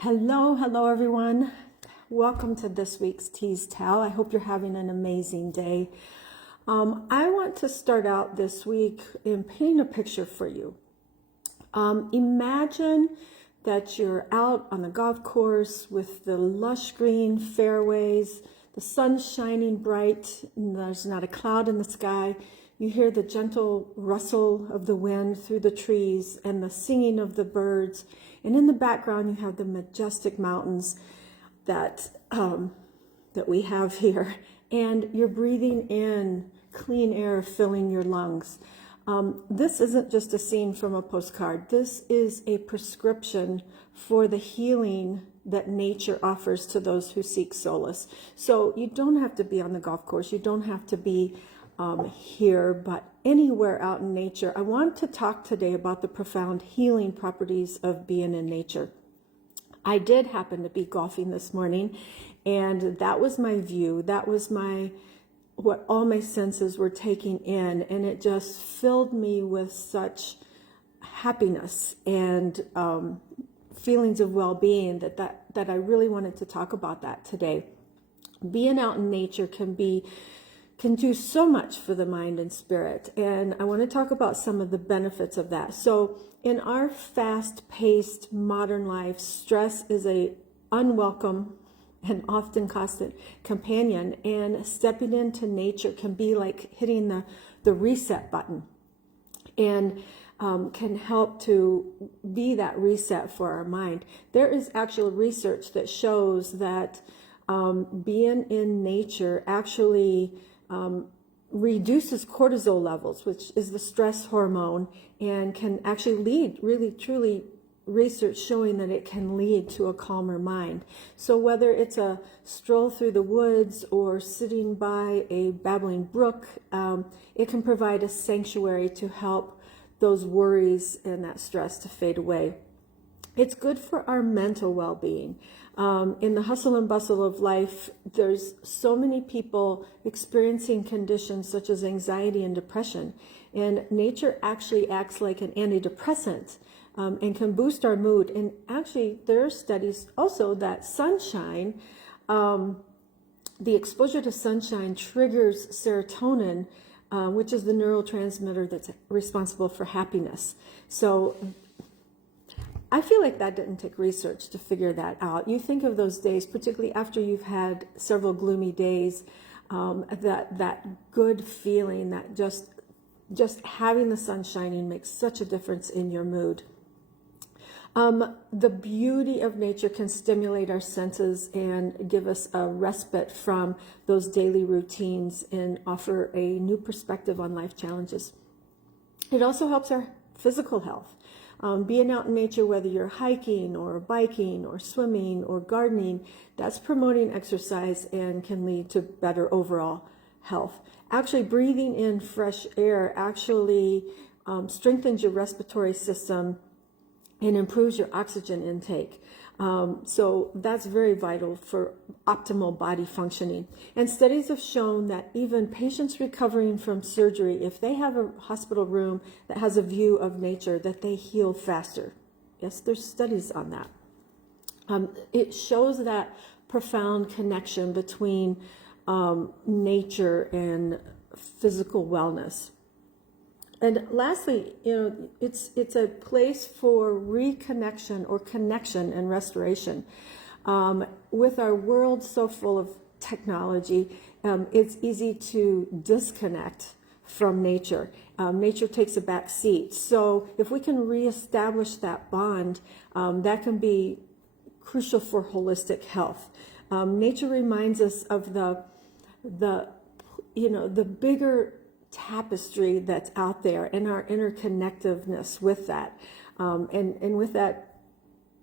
Hello everyone. Welcome to this week's Tease Tell. I hope you're having an amazing day. I want to start out this week in painting a picture for you. Imagine that you're out on the golf course with the lush green fairways, the sun shining bright, and there's not a cloud in the sky. You hear the gentle rustle of the wind through the trees and the singing of the birds. And in the background, you have the majestic mountains that we have here. And you're breathing in clean air, filling your lungs. This isn't just a scene from a postcard. This is a prescription for the healing that nature offers to those who seek solace. So you don't have to be on the golf course. You don't have to be here, but anywhere out in nature. I want to talk today about the profound healing properties of being in nature. I did happen to be golfing this morning, and that was my view. That was what all my senses were taking in, and it just filled me with such happiness and feelings of well-being that I really wanted to talk about that today. Being out in nature can do so much for the mind and spirit. And I want to talk about some of the benefits of that. So in our fast-paced modern life, stress is a unwelcome and often constant companion. And stepping into nature can be like hitting the reset button and can help to be that reset for our mind. There is actual research that shows that being in nature actually reduces cortisol levels, which is the stress hormone, and can actually lead, really truly research showing that it can lead to a calmer mind. So whether it's a stroll through the woods or sitting by a babbling brook, it can provide a sanctuary to help those worries and that stress to fade away. It's good for our mental well-being. In the hustle and bustle of life, there's so many people experiencing conditions such as anxiety and depression. And nature actually acts like an antidepressant and can boost our mood. And actually, there are studies also that sunshine, the exposure to sunshine triggers serotonin, which is the neurotransmitter that's responsible for happiness. So I feel like that didn't take research to figure that out. You think of those days, particularly after you've had several gloomy days, that good feeling, that just having the sun shining makes such a difference in your mood. The beauty of nature can stimulate our senses and give us a respite from those daily routines and offer a new perspective on life challenges. It also helps our physical health. Being out in nature, whether you're hiking or biking or swimming or gardening, that's promoting exercise and can lead to better overall health. Actually, breathing in fresh air actually strengthens your respiratory system and improves your oxygen intake. So that's very vital for optimal body functioning. And studies have shown that even patients recovering from surgery, if they have a hospital room that has a view of nature, that they heal faster. Yes, there's studies on that. It shows that profound connection between nature and physical wellness. And lastly, it's a place for reconnection or connection and restoration. With our world so full of technology, it's easy to disconnect from nature. Nature takes a back seat. So if we can reestablish that bond, that can be crucial for holistic health. Nature reminds us of the bigger tapestry that's out there and our interconnectedness with that, and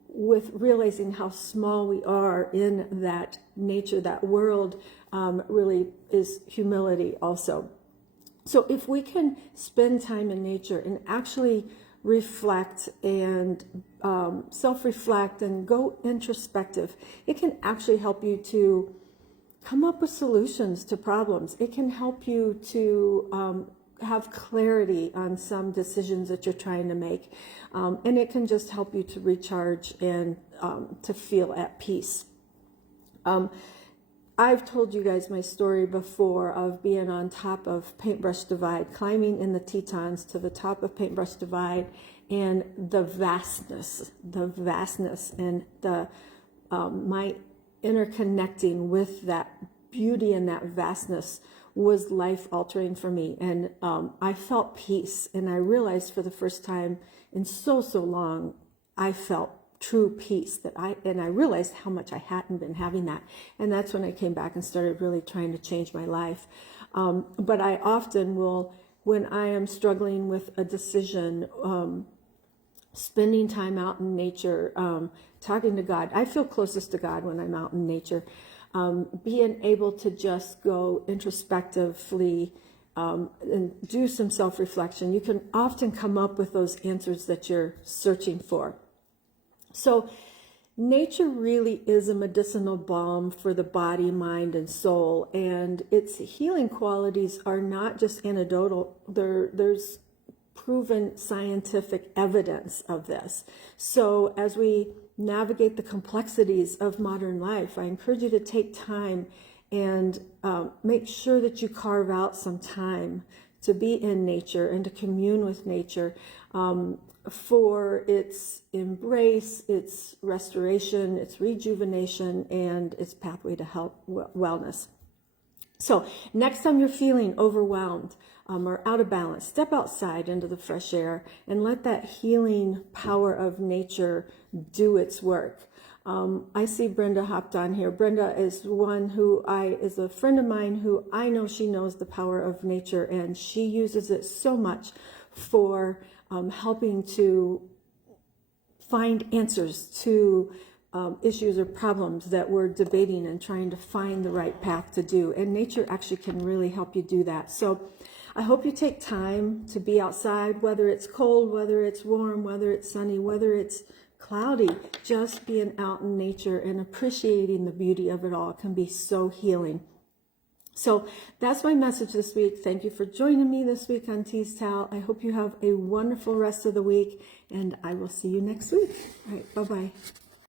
with realizing how small we are in that nature, that world, really is humility also. So if we can spend time in nature and actually reflect and self-reflect and go introspective, it can actually help you to come up with solutions to problems. It can help you to have clarity on some decisions that you're trying to make. And it can just help you to recharge and to feel at peace. I've told you guys my story before of being on top of Paintbrush Divide, climbing in the Tetons to the top of Paintbrush Divide, and the vastness and the my interconnecting with that beauty and that vastness was life-altering for me. And I felt peace, and I realized for the first time in so long, I felt true peace, and I realized how much I hadn't been having that. And that's when I came back and started really trying to change my life. But I often will, when I am struggling with a decision, spending time out in nature, talking to God. I feel closest to God when I'm out in nature. Being able to just go introspectively and do some self-reflection. You can often come up with those answers that you're searching for. So nature really is a medicinal balm for the body, mind, and soul, and its healing qualities are not just anecdotal. There's proven scientific evidence of this. So as we navigate the complexities of modern life, I encourage you to take time and make sure that you carve out some time to be in nature and to commune with nature, for its embrace, its restoration, its rejuvenation, and its pathway to health, wellness. So next time you're feeling overwhelmed or out of balance, step outside into the fresh air and let that healing power of nature do its work. I see Brenda hopped on here. Brenda is one who is a friend of mine who I know she knows the power of nature, and she uses it so much for helping to find answers to issues or problems that we're debating and trying to find the right path to do. And nature actually can really help you do that. So I hope you take time to be outside, whether it's cold, whether it's warm, whether it's sunny, whether it's cloudy. Just being out in nature and appreciating the beauty of it all can be so healing. So that's my message this week. Thank you for joining me this week on Tease Towel. I hope you have a wonderful rest of the week, and I will see you next week. All right, bye-bye.